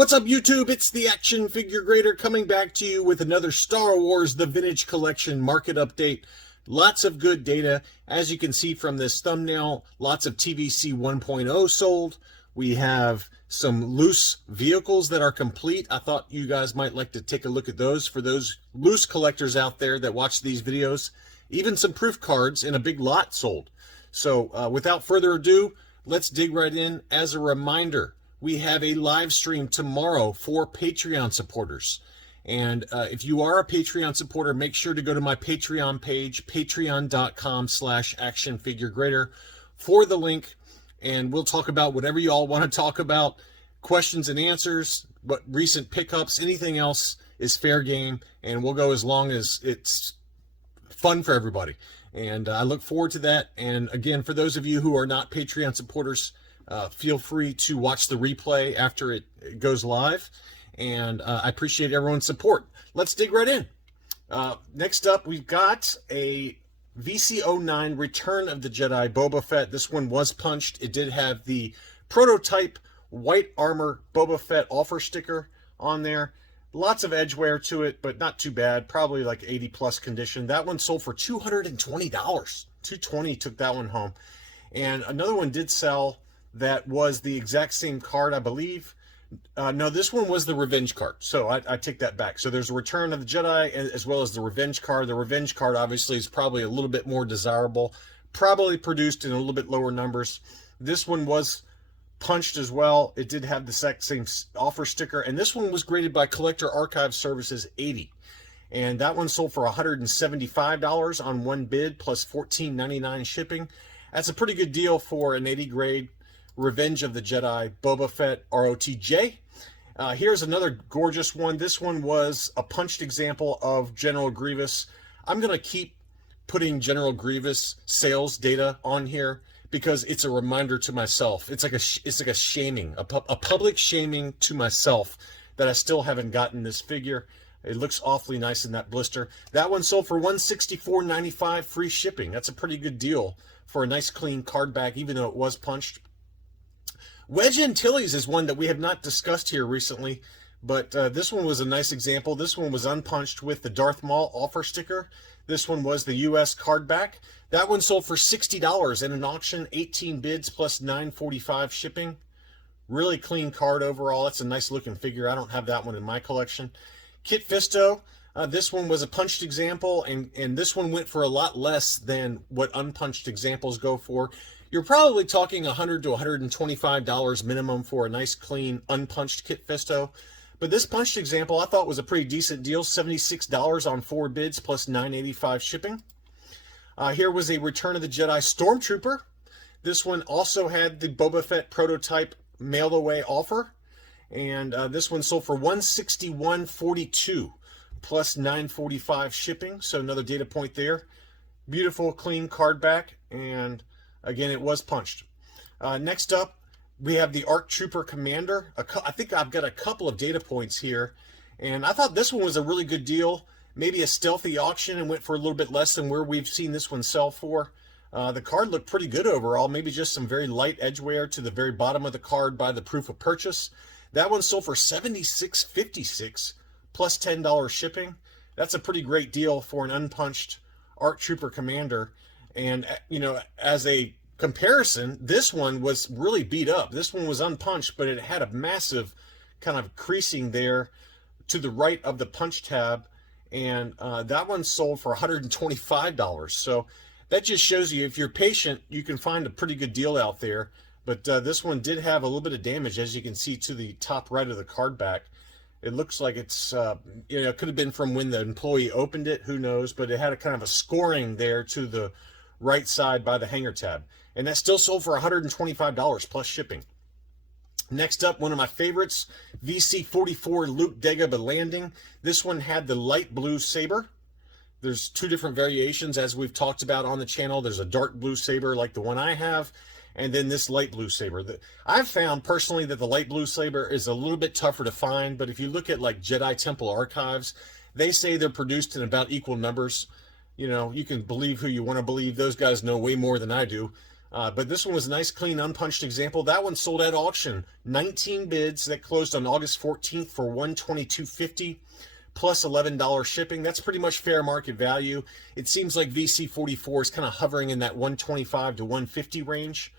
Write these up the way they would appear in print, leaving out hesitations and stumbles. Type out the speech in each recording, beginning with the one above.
What's up, YouTube? It's the Action Figure Grader coming back to you with another Star Wars The Vintage Collection market update. Lots of good data. As you can see from this thumbnail, lots of TVC 1.0 sold. We have some loose vehicles that are complete. I thought you guys might like to take a look at those for those loose collectors out there that watch these videos. Even some proof cards in a big lot sold. So without further ado, let's dig right in. As a reminder, we have a live stream tomorrow for Patreon supporters. And if you are a Patreon supporter, make sure to go to my Patreon page, patreon.com/actionfiguregrader for the link. And we'll talk about whatever you all want to talk about, questions and answers, but recent pickups, anything else is fair game. And we'll go as long as it's fun for everybody. And I look forward to that. And again, for those of you who are not Patreon supporters, feel free to watch the replay after it goes live. And I appreciate everyone's support. Let's dig right in. Next up, we've got a VC09 Return of the Jedi Boba Fett. This one was punched. It did have the prototype white armor Boba Fett offer sticker on there. Lots of edge wear to it, but not too bad. Probably like 80 plus condition. That one sold for $220. $220 took that one home. And another one did sell that was the exact same card, I believe. No, this one was the Revenge card. So I take that back. So there's a Return of the Jedi as well as the Revenge card. The Revenge card obviously is probably a little bit more desirable. Probably produced in a little bit lower numbers. This one was punched as well. It did have the exact same offer sticker. And this one was graded by Collector Archive Services 80. And that one sold for $175 on one bid plus $14.99 shipping. That's a pretty good deal for an 80 grade Revenge of the Jedi Boba Fett ROTJ. Here's another gorgeous one. This one was a punched example of General Grievous. I'm going to keep putting General Grievous sales data on here because it's a reminder to myself. It's like a shaming, a public shaming to myself that I still haven't gotten this figure. It looks awfully nice in that blister. That one sold for $164.95 free shipping. That's a pretty good deal for a nice clean card back, even though it was punched. Wedge Antilles is one that we have not discussed here recently, but this one was a nice example. This one was unpunched with the Darth Maul offer sticker. This one was the U.S. card back. That one sold for $60 in an auction, 18 bids plus $9.45 shipping. Really clean card overall. That's a nice looking figure. I don't have that one in my collection. Kit Fisto. This one was a punched example, and this one went for a lot less than what unpunched examples go for. You're probably talking $100 to $125 minimum for a nice, clean, unpunched Kit Fisto. But this punched example I thought was a pretty decent deal, $76 on 4 bids plus $9.85 shipping. Here was a Return of the Jedi Stormtrooper. This one also had the Boba Fett prototype mailed away offer. And this one sold for $161.42 plus $9.45 shipping. So another data point there. Beautiful, clean card back. And again, it was punched. Next up, we have the ARC Trooper Commander. I think I've got a couple of data points here. And I thought this one was a really good deal. Maybe a stealthy auction and went for a little bit less than where we've seen this one sell for. The card looked pretty good overall. Maybe just some very light edge wear to the very bottom of the card by the proof of purchase. That one sold for $76.56 plus $10 shipping. That's a pretty great deal for an unpunched ARC Trooper Commander. And, you know, as a comparison, this one was really beat up. This one was unpunched, but it had a massive kind of creasing there to the right of the punch tab. And that one sold for $125. So that just shows you, if you're patient, you can find a pretty good deal out there. But this one did have a little bit of damage, as you can see to the top right of the card back. It looks like it's, you know, it could have been from when the employee opened it, who knows, but it had a kind of a scoring there to the right side by the hanger tab. And that still sold for $125 plus shipping. Next up, one of my favorites, VC44 Luke Dagobah Landing. This one had the light blue saber. There's two different variations, as we've talked about on the channel. There's a dark blue saber like the one I have, and then this light blue saber. I've found personally that the light blue saber is a little bit tougher to find, but if you look at like Jedi Temple Archives, they say they're produced in about equal numbers. You know, you can believe who you want to believe. Those guys know way more than I do. But this one was a nice, clean, unpunched example. That one sold at auction. 19 bids that closed on August 14th for $122.50 plus $11 shipping. That's pretty much fair market value. It seems like VC44 is kind of hovering in that $125 to $150 range.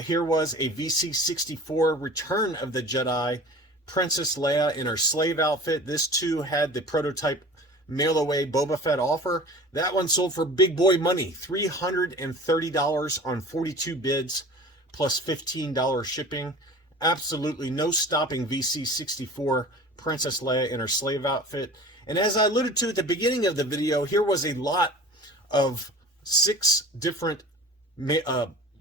Here was a VC64 Return of the Jedi Princess Leia in her slave outfit. This too had the prototype mail away Boba Fett offer. That one sold for big boy money, $330 on 42 bids plus $15 shipping. Absolutely no stopping VC64 Princess Leia in her slave outfit. And as I alluded to at the beginning of the video, here was a lot of 6 different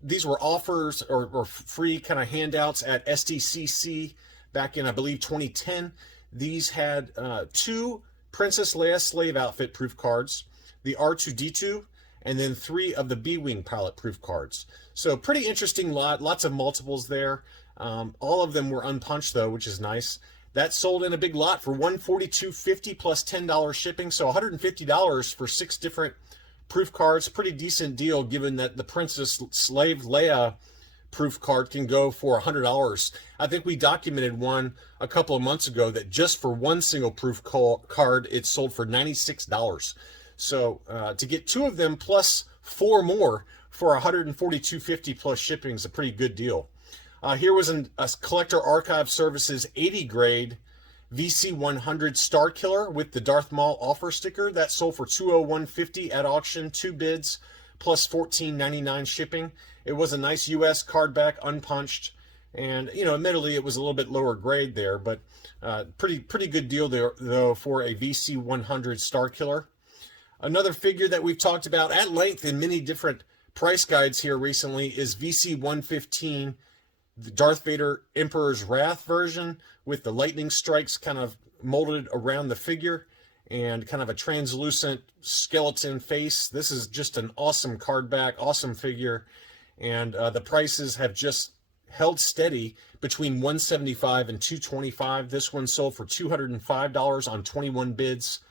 these were offers or free kind of handouts at SDCC back in, I believe, 2010. These had 2 Princess Leia slave outfit proof cards, the R2-D2, and then 3 of the B-Wing pilot proof cards. So pretty interesting lot, lots of multiples there. All of them were unpunched though, which is nice. That sold in a big lot for $142.50 plus $10 shipping, so $150 for 6 different proof cards. Pretty decent deal given that the Princess Slave Leia proof card can go for $100. I think we documented one a couple of months ago that just for one single proof card, it sold for $96. So to get 2 of them plus 4 more for $142.50 plus shipping is a pretty good deal. Here was a Collector Archive Services 80 grade VC100 Star Killer with the Darth Maul offer sticker. That sold for $201.50 at auction, 2 bids plus $14.99 shipping. It was a nice US card back, unpunched, and admittedly it was a little bit lower grade there, but pretty good deal there though for a VC100 Star Killer. Another figure that we've talked about at length in many different price guides here recently is VC115, the Darth Vader Emperor's Wrath version with the lightning strikes kind of molded around the figure and kind of a translucent skeleton face. This is just an awesome card back, awesome figure, and the prices have just held steady between $175 and $225. This one sold for $205 on 21 bids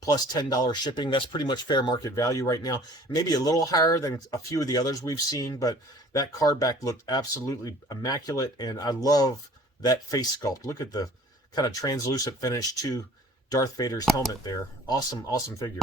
plus $10 shipping. That's pretty much fair market value right now. Maybe a little higher than a few of the others we've seen, but that card back looked absolutely immaculate, and I love that face sculpt. Look at the kind of translucent finish to Darth Vader's helmet there. Awesome, awesome figure.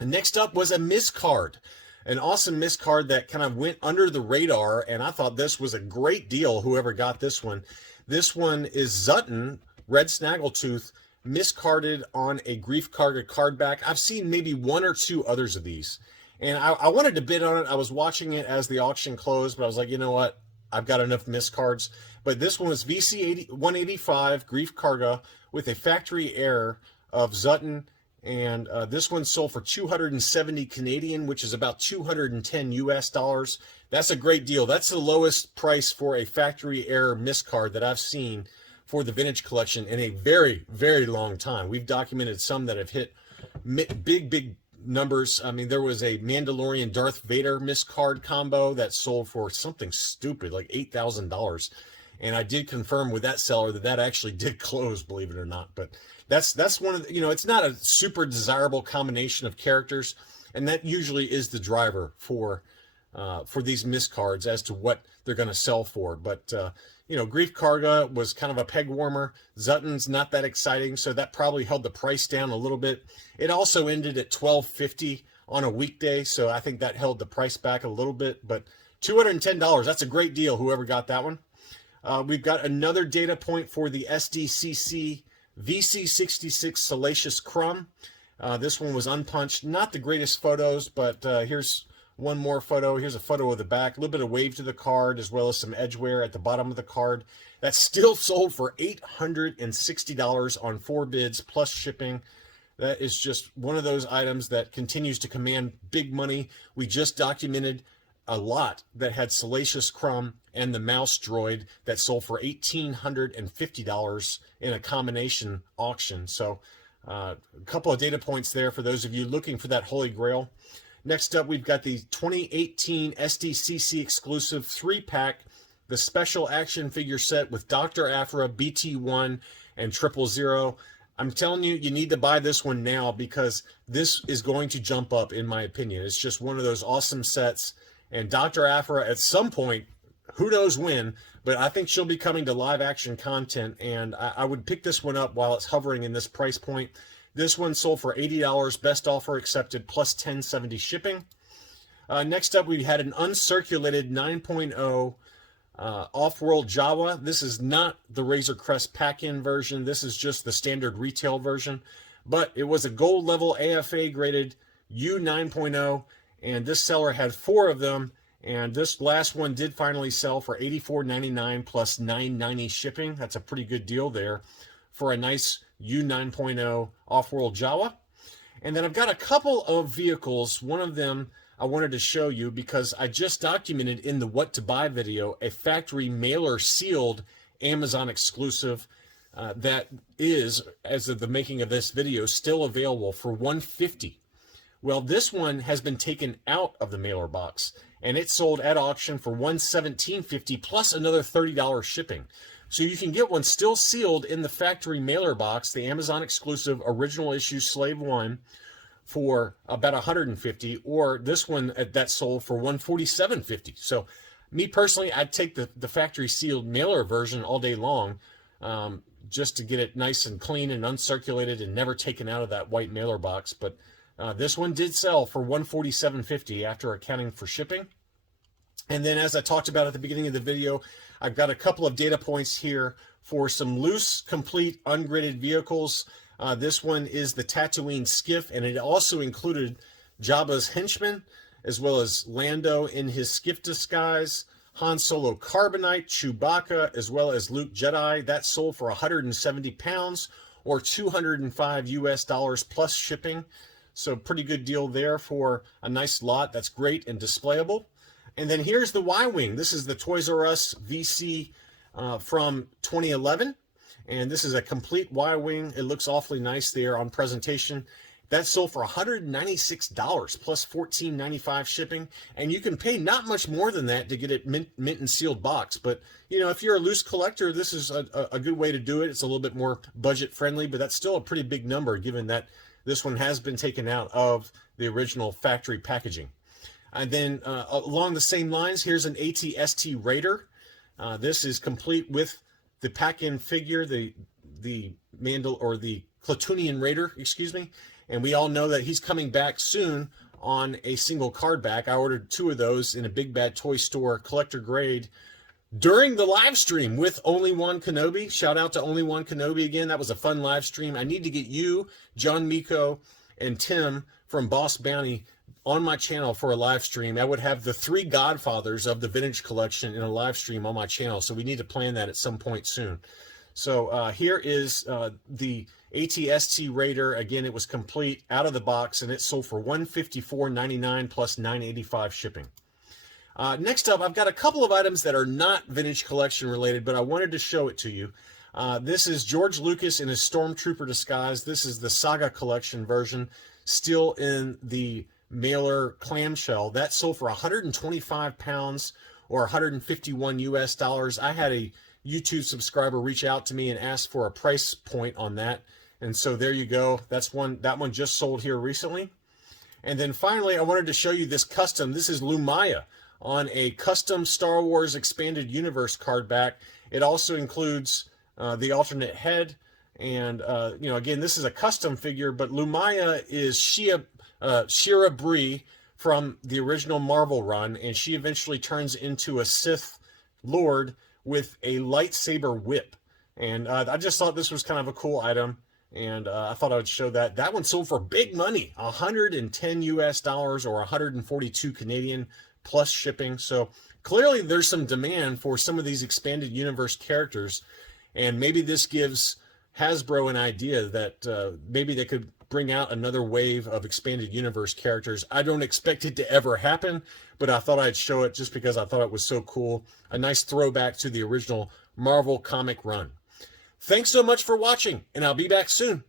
And next up was a miscard. An awesome miscard that kind of went under the radar, and I thought this was a great deal, whoever got this one. This one is Zutton, Red Snaggletooth, miscarded on a Grief Karga card back. I've seen maybe 1 or 2 others of these, and I wanted to bid on it. I was watching it as the auction closed, but I was like, you know what? I've got enough miscards. But this one was VC 185 Grief Karga with a factory error of Zutton, and this one sold for 270 Canadian, which is about 210 US dollars. That's a great deal. That's the lowest price for a factory error miscard that I've seen for the vintage collection in a very, very long time. We've documented some that have hit big numbers. I mean, there was a Mandalorian Darth Vader miscard combo that sold for something stupid, like $8,000. And I did confirm with that seller that that actually did close, believe it or not. But that's one of the, it's not a super desirable combination of characters, and that usually is the driver for these miscards as to what they're going to sell for. But Grief Karga was kind of a peg warmer. Zutton's not that exciting, so that probably held the price down a little bit. It also ended at $12.50 on a weekday, so I think that held the price back a little bit. But $210, that's a great deal, whoever got that one. We've got another data point for the SDCC VC66 Salacious Crumb. This one was unpunched. Not the greatest photos, but here's one more photo. Here's a photo of the back. A little bit of wave to the card, as well as some edge wear at the bottom of the card. That's still sold for $860 on 4 bids plus shipping. That is just one of those items that continues to command big money. We just documented a lot that had Salacious Crumb and the mouse droid that sold for $1,850 in a combination auction. So a couple of data points there for those of you looking for that holy grail. Next up, we've got the 2018 SDCC exclusive 3-pack, the special action figure set with Dr. Aphra, BT1, and 000. I'm telling you, you need to buy this one now because this is going to jump up, in my opinion. It's just one of those awesome sets, And Dr. Aphra, at some point, who knows when, but I think she'll be coming to live action content, and I would pick this one up while it's hovering in this price point. This one sold for $80, best offer accepted, plus $10.70 shipping. Next up, we had an uncirculated 9.0 off-world Jawa. This is not the Razor Crest pack-in version. This is just the standard retail version, but it was a gold level AFA graded U 9.0, and this seller had 4 of them. And this last one did finally sell for $84.99 plus $9.90 shipping. That's a pretty good deal there for a nice U 9.0 off-world Jawa. And then I've got a couple of vehicles. One of them I wanted to show you because I just documented in the What to Buy video a factory mailer sealed Amazon exclusive that is, as of the making of this video, still available for $150. Well, this one has been taken out of the mailer box, and it sold at auction for $117.50 plus another $30 shipping. So you can get one still sealed in the factory mailer box, the Amazon exclusive original issue Slave 1, for about $150, or this one that sold for $147.50. So me personally, I'd take the factory sealed mailer version all day long, just to get it nice and clean and uncirculated and never taken out of that white mailer box. But this one did sell for $147.50 after accounting for shipping. And then, as I talked about at the beginning of the video, I've got a couple of data points here for some loose, complete, ungridded vehicles. This one is the Tatooine skiff, and it also included Jabba's henchman, as well as Lando in his skiff disguise, Han Solo Carbonite, Chewbacca, as well as Luke Jedi. That sold for 170 pounds, or $205 US plus shipping. So pretty good deal there for a nice lot that's great and displayable. And then here's the Y-Wing. This is the Toys R Us VC from 2011. And this is a complete Y-Wing. It looks awfully nice there on presentation. That sold for $196 plus $14.95 shipping. And you can pay not much more than that to get it mint and sealed box. But, you know, if you're a loose collector, this is a good way to do it. It's a little bit more budget friendly, but that's still a pretty big number given that this one has been taken out of the original factory packaging. And then along the same lines, here's an AT-ST Raider. This is complete with the pack-in figure, the Klatooinian Raider, excuse me. And we all know that he's coming back soon on a single card back. I ordered 2 of those in a Big Bad Toy Store collector grade during the live stream with Only One Kenobi. Shout out to Only One Kenobi again. That was a fun live stream. I need to get you, John Miko, and Tim from Boss Bounty on my channel for a live stream. I would have the 3 godfathers of the vintage collection in a live stream on my channel. So we need to plan that at some point soon. So here is the AT-ST Raider. Again, it was complete out of the box, and it sold for $154.99 plus $9.85 shipping. Next up, I've got a couple of items that are not vintage collection related, but I wanted to show it to you. This is George Lucas in his Stormtrooper disguise. This is the Saga Collection version, still in the mailer clamshell. That sold for 125 pounds or 151 US dollars. I had a YouTube subscriber reach out to me and ask for a price point on that. And so there you go. That one just sold here recently. And then finally, I wanted to show you this custom. This is Lumaya on a custom Star Wars Expanded Universe card back. It also includes the alternate head. And, you know, again, this is a custom figure, but Lumaya is Shira Bree from the original Marvel run, and she eventually turns into a Sith Lord with a lightsaber whip. And I just thought this was kind of a cool item, and I thought I would show that. That one sold for big money, 110 US dollars or 142 Canadian plus shipping. So clearly there's some demand for some of these expanded universe characters, and maybe this gives Hasbro an idea that maybe they could bring out another wave of expanded universe characters. I don't expect it to ever happen, but I thought I'd show it just because I thought it was so cool. A nice throwback to the original Marvel comic run. Thanks so much for watching, and I'll be back soon.